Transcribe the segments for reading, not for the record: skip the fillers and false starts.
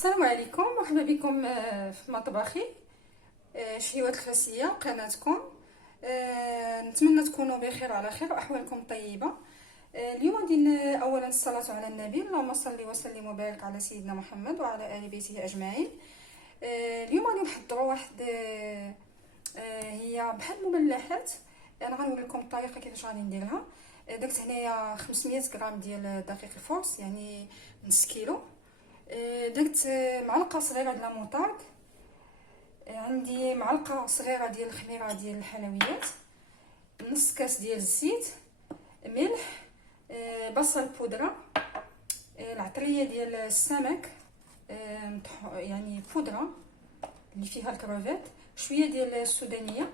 السلام عليكم، مرحبا بكم في مطبخي شهيوات الفاسية قناتكم. نتمنى تكونوا بخير وعلى خير واحوالكم طيبه. اليوم غادي اولا الصلاه على النبي، اللهم صل وسلم وبارك على سيدنا محمد وعلى ال بيته اجمعين. اليوم غادي نحضروا واحد هي بحال المملحات. انا غنوري لكم الطريقه كيفاش غادي نديرها. درت هنايا 500 غرام ديال دقيق الفورس، يعني نص كيلو. درت معلقه صغيره ديال لاموطارد، عندي معلقه صغيره ديال الخميره ديال الحلويات، نص كاس ديال الزيت، ملح، بصل بودره، العطريه ديال السمك يعني بودره اللي فيها الكروفيت، شويه ديال السودانيه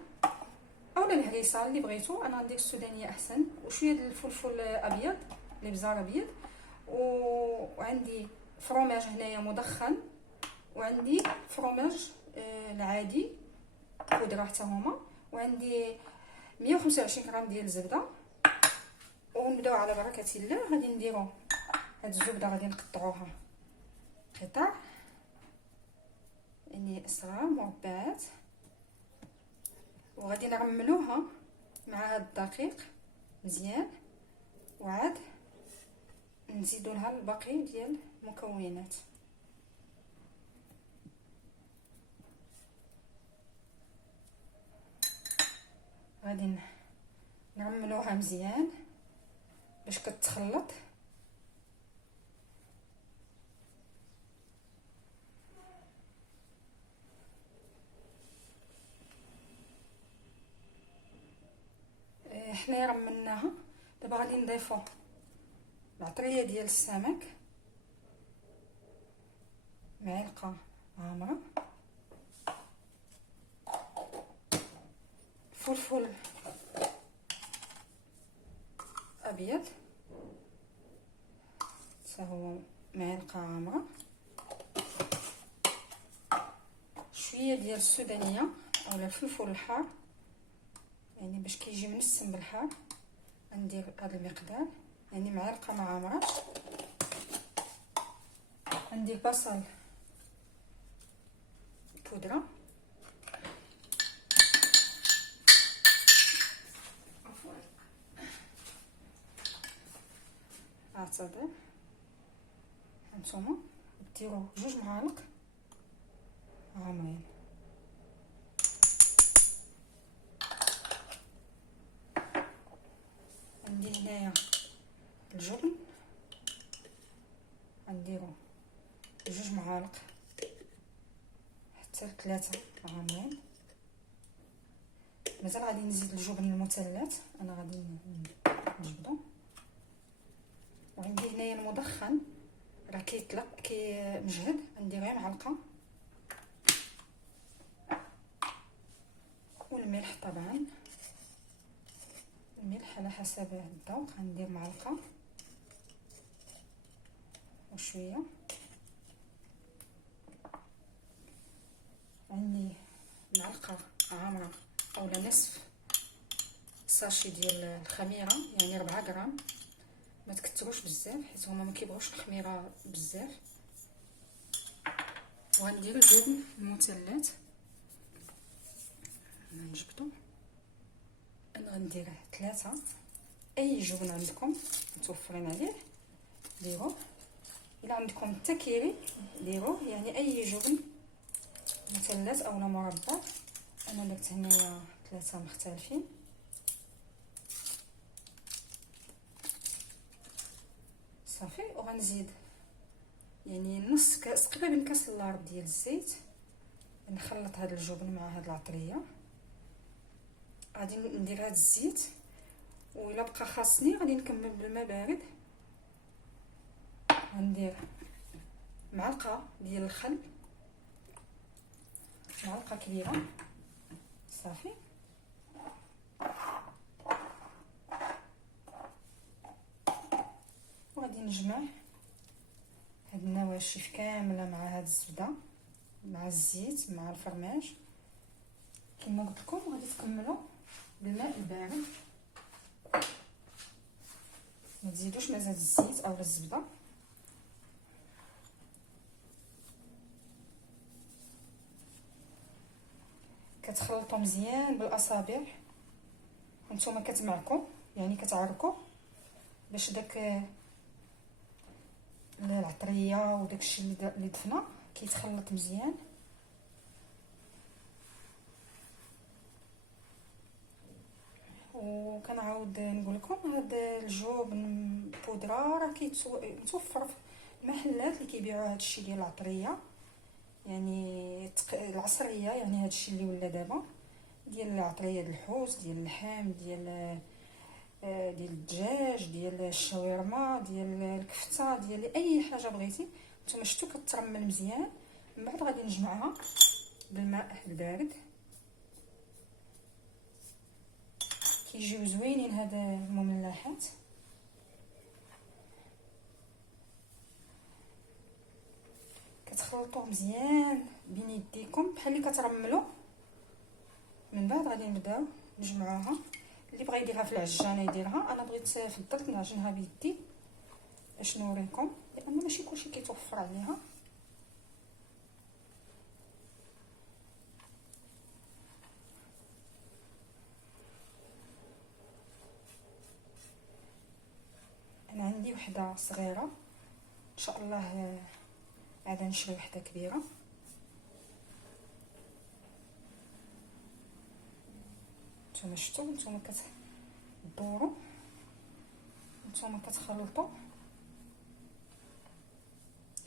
اولا الهريسه اللي بغيتو، انا ندير السودانيه احسن، وشويه ديال الفلفل ابيض اللي بزار ابيض، وعندي فروماج هنايا مدخن، وعندي فروماج العادي بودره حتى هما، وعندي 125 غرام ديال الزبده. ونبداو على بركه الله. غادي نديرو هاد الزبده غادي نقطعوها قطع يعني صغار مربعات، وغادي نرملوها مع هاد الدقيق مزيان، وعاد نزيدو لها الباقي ديال المكونات. غادي نعملوها مزيان باش كتخلط. حنايا رملناها، دابا غادي نضيفو العطريه ديال السمك، معلقه عامره، فلفل ابيض هو معلقه عامره، شويه ديال السودانيه اولا الفلفل الحار، يعني باش كيجي منسم بالحار ندير هذا المقدار، يعني معلقه ما عامراش. ندير بصل بودره، اعتذر، هانتوما ديروا 2 معالق عامرين. عندي هنايا الجبن، غنديرو 2 معالق حتى 3 عامرين. مازال غادي نزيد الجبن المثلث، انا غادي نجبدو. وعندي هنايا المدخن راه كيطلق مجهد، ندير غير معلقه، والملح طبعا الملح على حسب الذوق، غندير معلقه وشويه. عندي معلقه عامره اولا نصف ساشي ديال الخميره، يعني 4 غرام، ما تكثروش بزاف حيت هما ما كيبغوش الخميره بزاف. وغندير الجبن المثلث، نجبدو. انا غندير 3، اي جبن عندكم متوفرين عليه ديروه، الا عندكم التكيري ديروه، يعني اي جبن مثلث اولا مربع. انا درت هنايا 3 مختلفين. صافي، وغنزيد يعني نص كاس تقريبا كاس اللارب ديال الزيت، نخلط هذا الجبن مع هذه العطريه. غادي ندير هذا الزيت، وإلا بقى خاصني غادي نكمل بالماء بارد. غندير معلقه ديال الخل، معلقه كبيره. صافي، وغادي نجمع هاد النواشف كامله مع هاد الزبده مع الزيت مع الفرماج. كما قلت لكم غادي تكملوا بالماء البارد، ما تزيدوش مازال الزيت او الزبده. كتخلطوا مزيان بالاصابع، وانتم كتمعكوا يعني كتعركوا باش داك العطريه وداك الشيء اللي دفنا كيتخلط مزيان. وكنعاود نقول لكم هذا الجبن بودره راه متوفر في المحلات اللي كيبيعوا هذا الشيء ديال العطريه، يعني العصريه، يعني هذا الشيء اللي ولا دابا ديال العطريه ديال الحوت ديال اللحم ديال الدجاج ديال الشاورما ديال الكفته ديال اي حاجه بغيتي. نتوما شفتوا كترمل مزيان، من بعد غادي نجمعها بالماء البارد. كيجيو زوينين هاد المملحات. كتخلطوه مزيان بين يديكم بحال اللي كترملوا، من بعد غادي نبداو نجمعوها. اللي بغى يديرها في العجانه يديرها، انا بغيت فضلت نعجنها بيدي باش نوريكم، لان ماشي كلشي كيتوفر عليها. انا عندي وحده صغيره، ان شاء الله عاد نشري وحده كبيره. نتوما شفتوا، نتوما كتدوروا، نتوما كتخلطوا.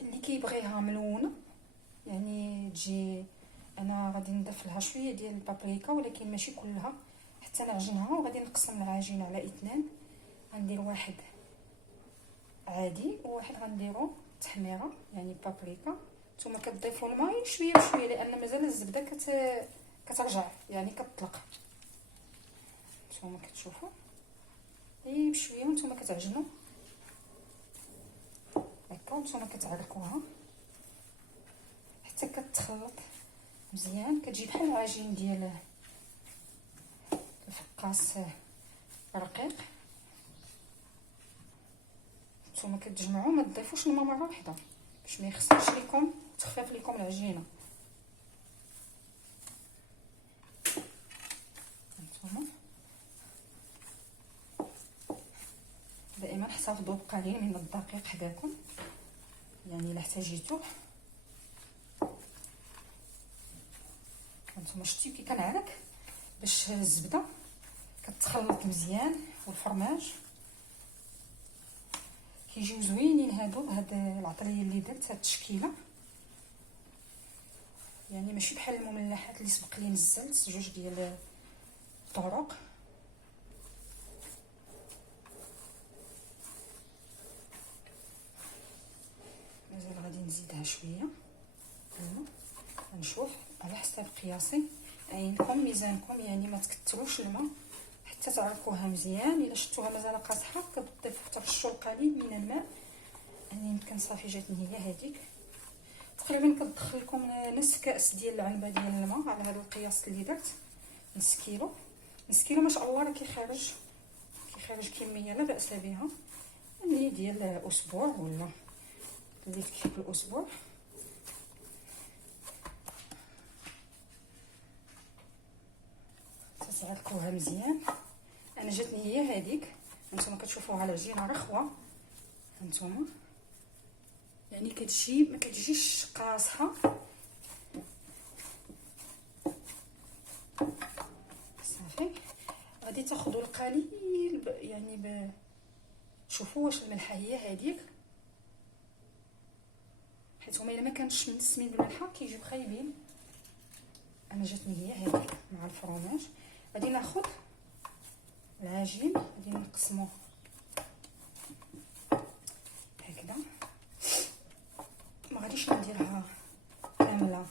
اللي كيبغيها ملونه يعني تجي، انا غادي نضيف لها شويه ديال البابريكا ولكن ماشي كلها، حتى نعجنها. وغادي نقسم العجين على اثنين، غندير واحد عادي وواحد غنديرو تحميره يعني بابريكا. نتوما كتضيفوا الماء شويه بشويه لان مازال الزبده كترجع يعني كتطلق. نتوما كتشوفوا اي بشويه، نتوما كتعجنوا هكا، نتوما كتعركوها حتى كتخلط مزيان. كتجي بحال العجين ديال الفقاس رقيق. نتوما كتجمعوا، ما تضيفوش الماء مره واحده باش ما يخسرش لكم، تخفف لكم العجينه. نتوما دائما حتفظوا بقليل من الدقيق حداكم، يعني الا احتاجيتوه. نتوما شفتوا كي كنعرك باش الزبده كتخلط مزيان والفرماج كيجيو زوينين. هاد العطريه اللي درت، هاد التشكيله يعني ماشي بحال المملحات اللي سبق لي نزلت جوج ديال الطرق. مازال غادي نزيدها شويه، نشوف على حسب قياسي عينكم ميزانكم، يعني ما تكثروش الماء حتى تعرفوها مزيان. الا شفتوها مازال قاصحه كتضيفوا ترشوا القليل من الماء. يعني يمكن صافي جاتني هي هذيك تقريبا، كتدخل لكم نصف كاس ديال العنبه ديال الماء على هذا القياس اللي درت. نص كيلو ما شاء الله راه كيخرج كميه لا باس بها، يعني ديال اسبوع ولا اللي تكفي الاسبوع. تعركوها مزيان. انا جاتني هي هذيك، نتوما كتشوفوها العجينه رخوه، هانتوما يعني كتجي ما كتجيش قاصحه. صافي غادي تاخذوا القليل يعني شوفوا واش الملحه هي هذيك، حيت هما الا ما كانش منسمين بالملحه كيجيو خايبين. انا جاتني هي هذيك مع الفرماج. غادي ناخذ العجين غادي نقسموه هكذا، ما غاديش نديرها كامله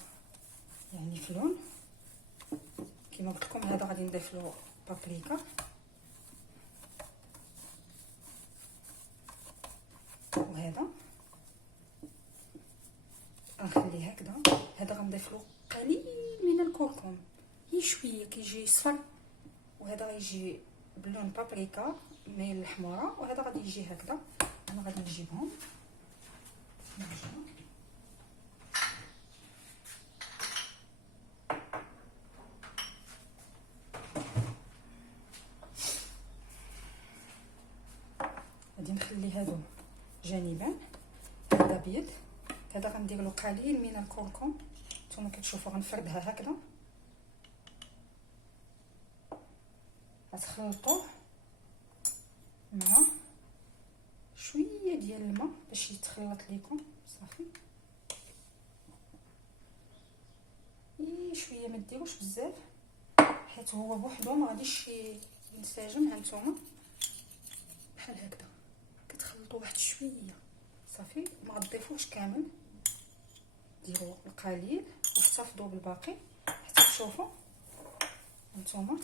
يعني في لون كما قلت لكم. هذا غادي نضيف له بابريكا، وهذا غنخليه هكذا. هذا غنضيف له قليل من الكركم، هي شويه كيجي صفر، وهذا غيجي بلون بابريكا مايل الحمراء، وهذا غادي يجي هكذا. انا غادي نجيبهم جانبا. هذا ابيض، هذا غندير له قليل من الكركم. نتوما كتشوفوا غنفردها هكذا، غتخلطوه مع شويه ديال الماء باش يتخلط لكم. صافي، شويه ما ديروش بزاف حيت هو بوحدو ما غاديش ينسجم. هانتوما بحال هكذا كتخلطوا واحد شويه. صافي، ما غتضيفوش كامل، ديروا القليل واحتفظوا بالباقي حتى تشوفوا. هانتوما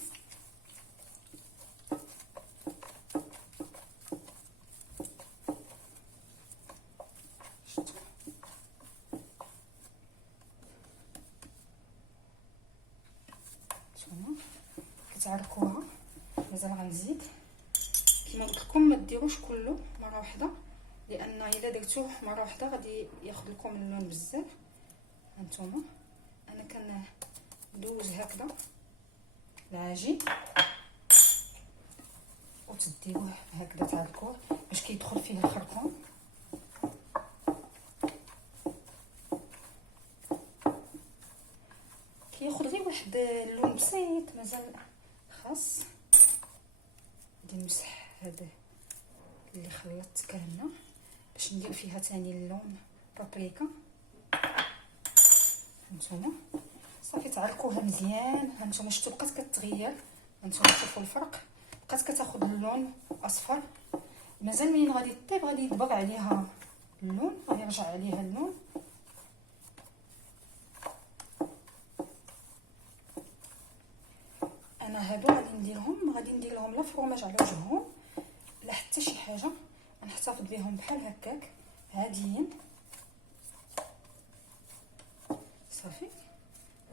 كتعركوها. مازال غنزيد كما قلت لكم، ما ديروش كله مره واحده، لان الا درتوه مره واحده غادي ياخذ لكم اللون بزاف. هانتوما انا كندوز هكذا العجين وتديوه هكذا تعركوه باش كيدخل فيه الخرطوم. كياخذ غير واحد اللون بسيط، مازال خاص. غادي نمسح هذا اللي خلطت كامله باش ندير فيها ثاني اللون بابريكا. هانتوما صافي تعركوها مزيان. هانتوما شفتوا بقات كتغير، هانتوما شوفوا الفرق، بقات كتاخذ اللون اصفر. مازال منين غادي طيب غادي يدبر عليها اللون، غادي يرجع عليها اللون. انا هادو غادي نديرهم، ما غادي ندير لهم لا فروماج على وجههم لا حتى شي حاجه، غنحتفظ بهم بحال هكاك عاديين. صافي،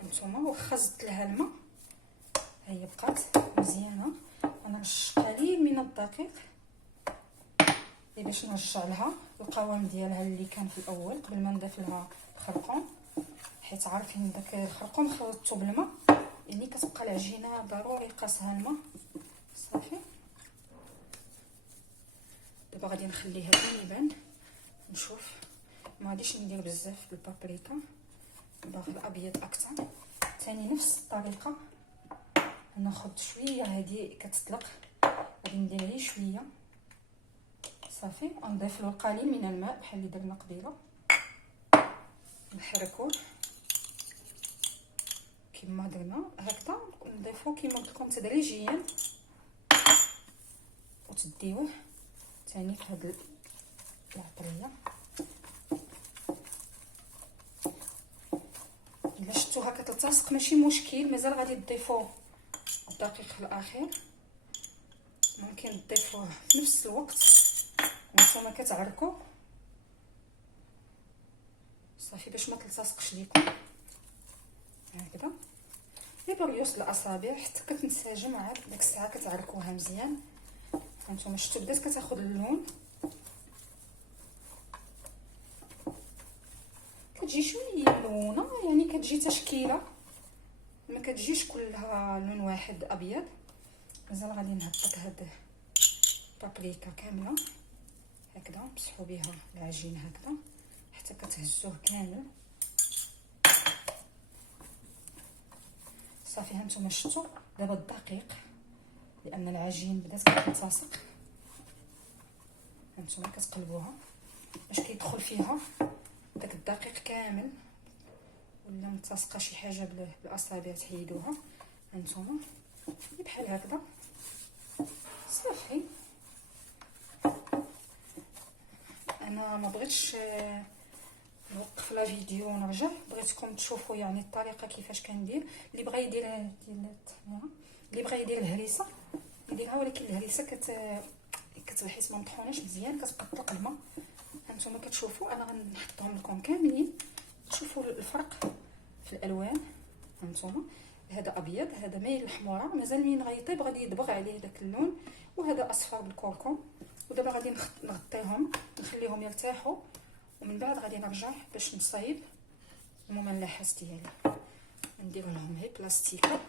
هانتوما واخا زدت لها الماء هي بقات مزيانه. غنرش قليل من الدقيق باش نرجع لها القوام ديالها اللي كان في الاول قبل ما نضيف لها الخرقوم، حيت عارفين داك الخرقوم خلطته بالماء، يعني كتبقى العجينه ضروري قاسها الماء. صافي، دابا غادي نخليها جانبا نشوف. ما غاديش ندير بزاف بالبابريكا، باغي الابيض اكثر. ثاني نفس الطريقه ناخذ شويه هذه كتطلق، غادي ندير غير شويه. صافي، ونضيف له القليل من الماء بحال اللي درنا قبيله. نحركوه كما درنا هكذا، نضيفوه كما قلت لكم تدريجيا وتديوه ثاني في هاد العطريه. الا شفتوها كتلتصق ماشي مشكل، مازال غادي تضيفوه الدقيق في الاخير، ممكن تضيفوه في نفس الوقت وانتم كتعركوا. صافي، باش ما تلتصقش ليكم هكذا. لي بريوس الاصابع حتى كتنسجم عاد ديك الساعه كتعركوها مزيان. هانتوما شفتوا بدات كتاخذ اللون، كتجي شويه ملونه، يعني كتجي تشكيله، ما كتجيش كلها لون واحد ابيض. مازال غادي نهبط هاد البابريكا كامله هكذا، نمسحوا بها العجين هكذا حتى كتهزوه كامل. صافي، هانتوما شفتوا دابا الدقيق، لان العجين بدات كتلتصق. هانتوما كتقلبوها باش كيدخل فيها داك الدقيق كامل، ولا ملتصقه شي حاجه بالاصابع تحيدوها. هانتوما بحال هكذا. صافي، انا ما بغيتش نوقف لا فيديو ونرجع، بغيتكم تشوفوا يعني الطريقه كيفاش كندير. اللي بغى يدير اللي بغى يدير الهريسه يديرها، ولكن الهريسه حيت ما مطحوناش مزيان كتبقى تطلق الماء. هانتوما كتشوفوا انا غنحطهم لكم كاملين تشوفوا الفرق في الالوان. هانتوما هذا ابيض، هذا مايل الحموره، مازال منين غيطيب غادي يدبغ عليه داك اللون، وهذا اصفر بالكركم. ودابا غادي نغطيهم نخليهم يرتاحوا، ومن بعد غادي نرجع باش نصايب المملحات ديالي. ندير لهم هي بلاستيكه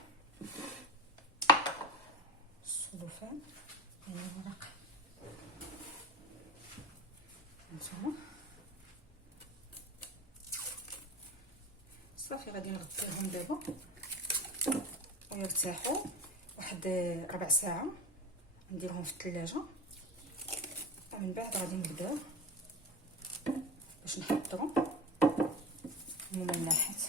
السلوفان، يعني ورق هانتوما صافي. غادي نغطيهم دابا ويرتاحوا واحد ربع ساعه، نديرهم في الثلاجه، ومن بعد غادي نبداو باش نحضروا المملحات.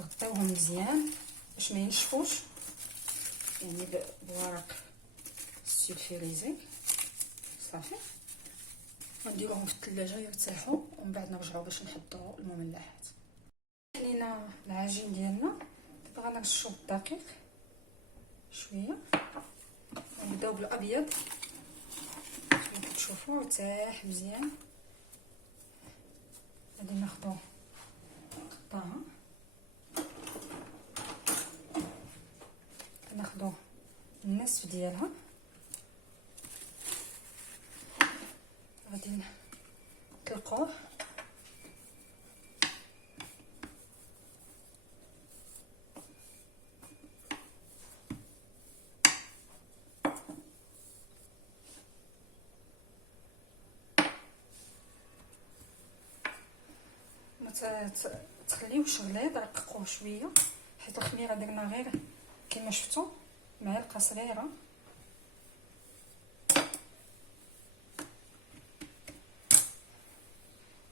غطيوهم مزيان باش ما ينشفوش، يعني بورق السلفيريزي. صافي غنديروهم في الثلاجه يرتاحوا، ومن بعد نرجعوا باش نحضروا المملحات. خلينا العجين ديالنا. دابا غنرشو الدقيق شويه، ونبداو بالابيض كما كتشوفوا ارتاح مزيان. غادي ناخذوا قطعه، ناخذوا النصف ديالها، غادي نطلقوه تخليوش غليظ، رققوه شويه، حيت الخميره درنا غير كما شفتوا معلقه صغيره.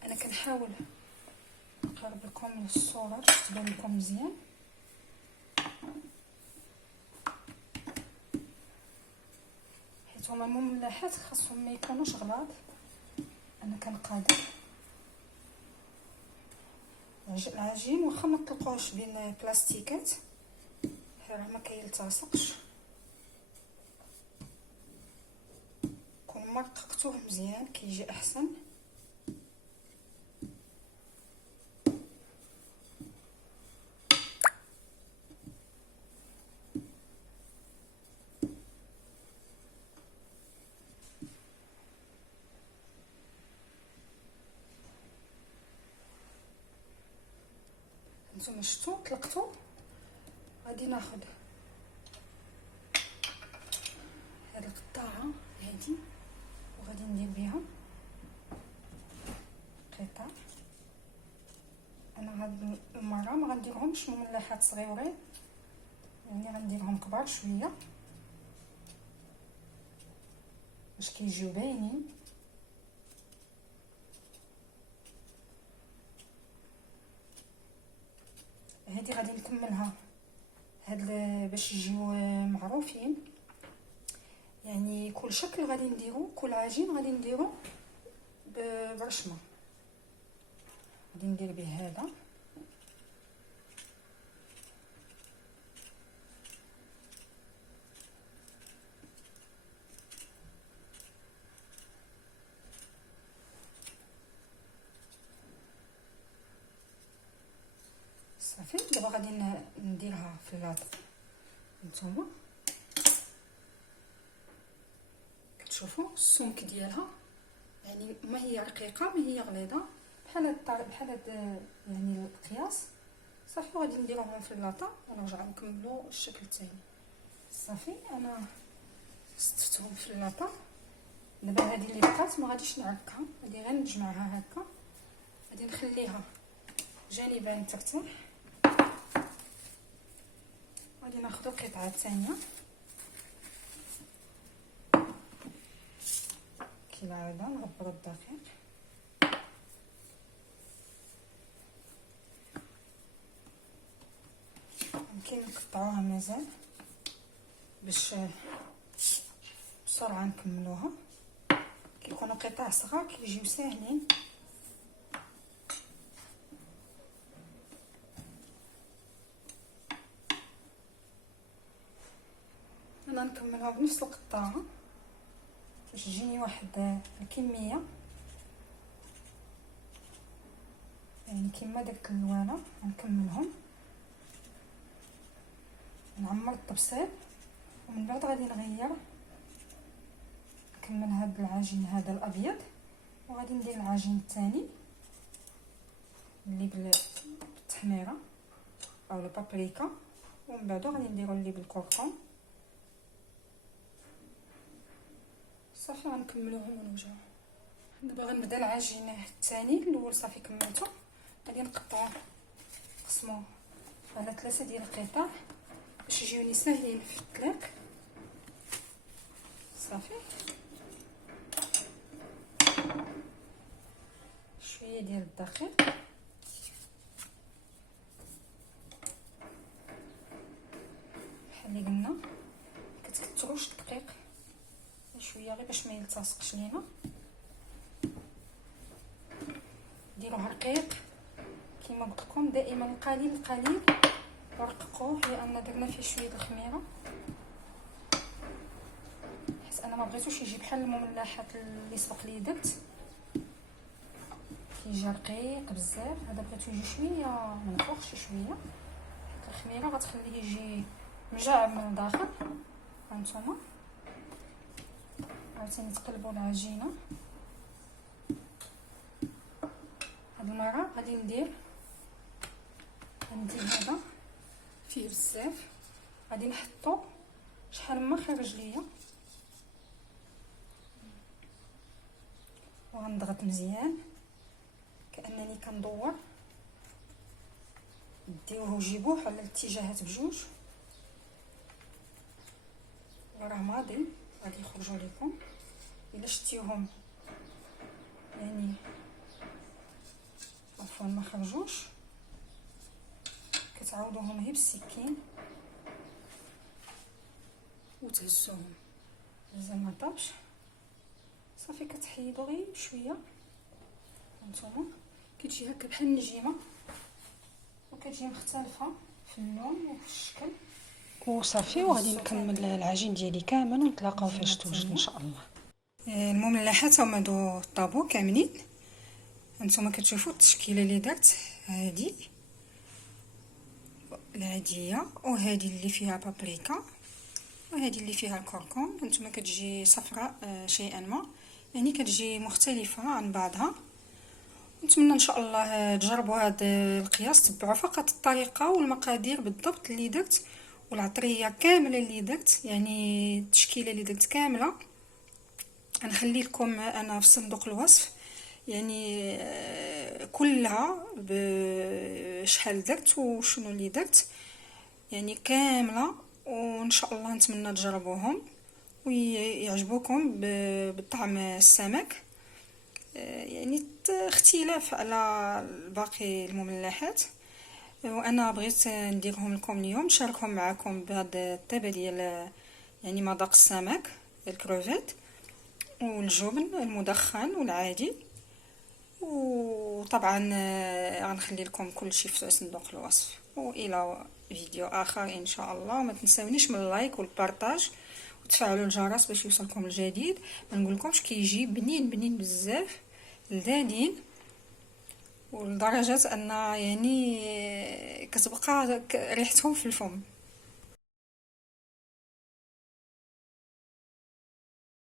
انا كنحاول نقرب لكم الصوره باش تبان لكم مزيان. حيت هما المملحات خاصهم ما يكونوش غلاظ. انا كنقادر العجين واخا ما تلقوش بين بلاستيكات راه ما كيلتصقش، كون مرققتوه مزيان كيجي احسن. نتوما شفتوا طلقتو. غادي ناخذ هاد القطاعه هادي وغادي ندير بها قطع. انا هاد المره ما غنديرهمش مملحات صغيورين، يعني غنديرهم كبار شويه باش كيجيو باينين. هادي غادي نكملها هاد باش يجيو معروفين، يعني كل شكل غادي نديرو، كل عجين غادي نديرو برشمه. غادي ندير به هذا صافي. دابا غادي نديرها في اللاطه. نتوما كتشوفوا السمك ديالها، يعني ما هي رقيقه ما هي غليظه، بحال هاد يعني القياس. صافي غادي نديروهم في اللاطه ونرجعوا نكملوا الشكل الثاني. صافي انا استفتهم في اللاطه. دابا هذه اللي بقات ما غاديش نعكها، غادي غير نجمعها هكا، غادي نخليها جانبا ترتاح. غادي ناخذ القطعه الثانيه كالعاده، نغبروا الدقيق. يمكن نقطعوها مازال باش بسرعه نكملوها. كيكونوا قطع صغار كيجيو ساهلين. انا نكملها بنفس القطاعه باش تجيني واحد الكميه، يعني كما درت اللوانه. غنكملهم نعمر الطبسيل، ومن بعد غادي نغير نكمل هذا العجين هذا الابيض، وغادي ندير العجين الثاني اللي بالتحميره او البابريكا، ومن بعد غادي نديرو اللي بالكركم صافي غنكملوهم ونوجعو. دابا غنبدا العجين الثاني. الاول صافي كملته، غادي نقطعو نقسموه على 3 ديال القطع باش يجيوني ساهلين في الطليق. صافي شويه ديال الدقيق، بحال اللي قلنا كتكثروش الدقيق شويه غير باش ما يلتصقش لينا. ديروها رقيق كما قلت لكم، دائما القليل القليل ورققوه، لان درنا فيه شويه الخميره، حيت انا ما بغيتوش يجي بحال المملحات اللي سبق لي درت كيجي رقيق بزاف. هذا بغيتو يجي شويه منفوخ شي شويه، حيت الخميره غتخليه يجي مجعب من الداخل. هانتوما عاوتاني تقلبوا العجينه. هاد المره غادي ندير هذا فيه بزاف، غادي نحطو شحال ما خرج ليا وغنضغط مزيان كانني كندور. ديوه وجيبوه على الاتجاهات بجوج وراه ماضي غادي يخرجوا لكم. الا شتيوهم يعني عفوا ما خرجوش، كتعاودوهم غير بالسكين وتهزوهم مازال ما طابش. صافي كتحيدو غير شويه. هانتوما كتجي هكا بحال النجيمه وكتجي مختلفه في اللون وفي الشكل. وصافي وغادي نكمل العجين ديالي كامل ونتلاقاو فاش توجد ان شاء الله. المملحات هما دو طابو كاملين. هانتوما كتشوفوا التشكيله اللي درت، هذه العاديه وهذه اللي فيها بابريكا وهذه اللي فيها الكركم. هانتوما كتجي صفراء شيئا ما، يعني كتجي مختلفه عن بعضها. نتمنى ان شاء الله تجربوا هذا القياس، تبعوا فقط الطريقه والمقادير بالضبط اللي درت والعطريه كامله اللي درت، يعني التشكيله اللي درت كامله. غنخلي لكم انا في صندوق الوصف يعني كلها بشحال درت وشنو اللي درت، يعني كامله. وان شاء الله نتمنى تجربوهم ويعجبوكم بطعم السمك، يعني اختلاف على باقي المملحات. وانا بغيت نديرهم لكم اليوم، نشاركهم معكم بهذا الطيبه ديال يعني مذاق السمك الكروفيت والجبن المدخن والعادي. وطبعا غنخلي لكم كل شيء في صندوق الوصف. والى فيديو اخر ان شاء الله. ما تنساونيش من اللايك والبارطاج وتفعلوا الجرس باش يوصلكم الجديد. ما نقولكمش كيجي بنين بنين بزاف لذاذين، ولدرجه ان يعني كتبقى ريحتهم في الفم.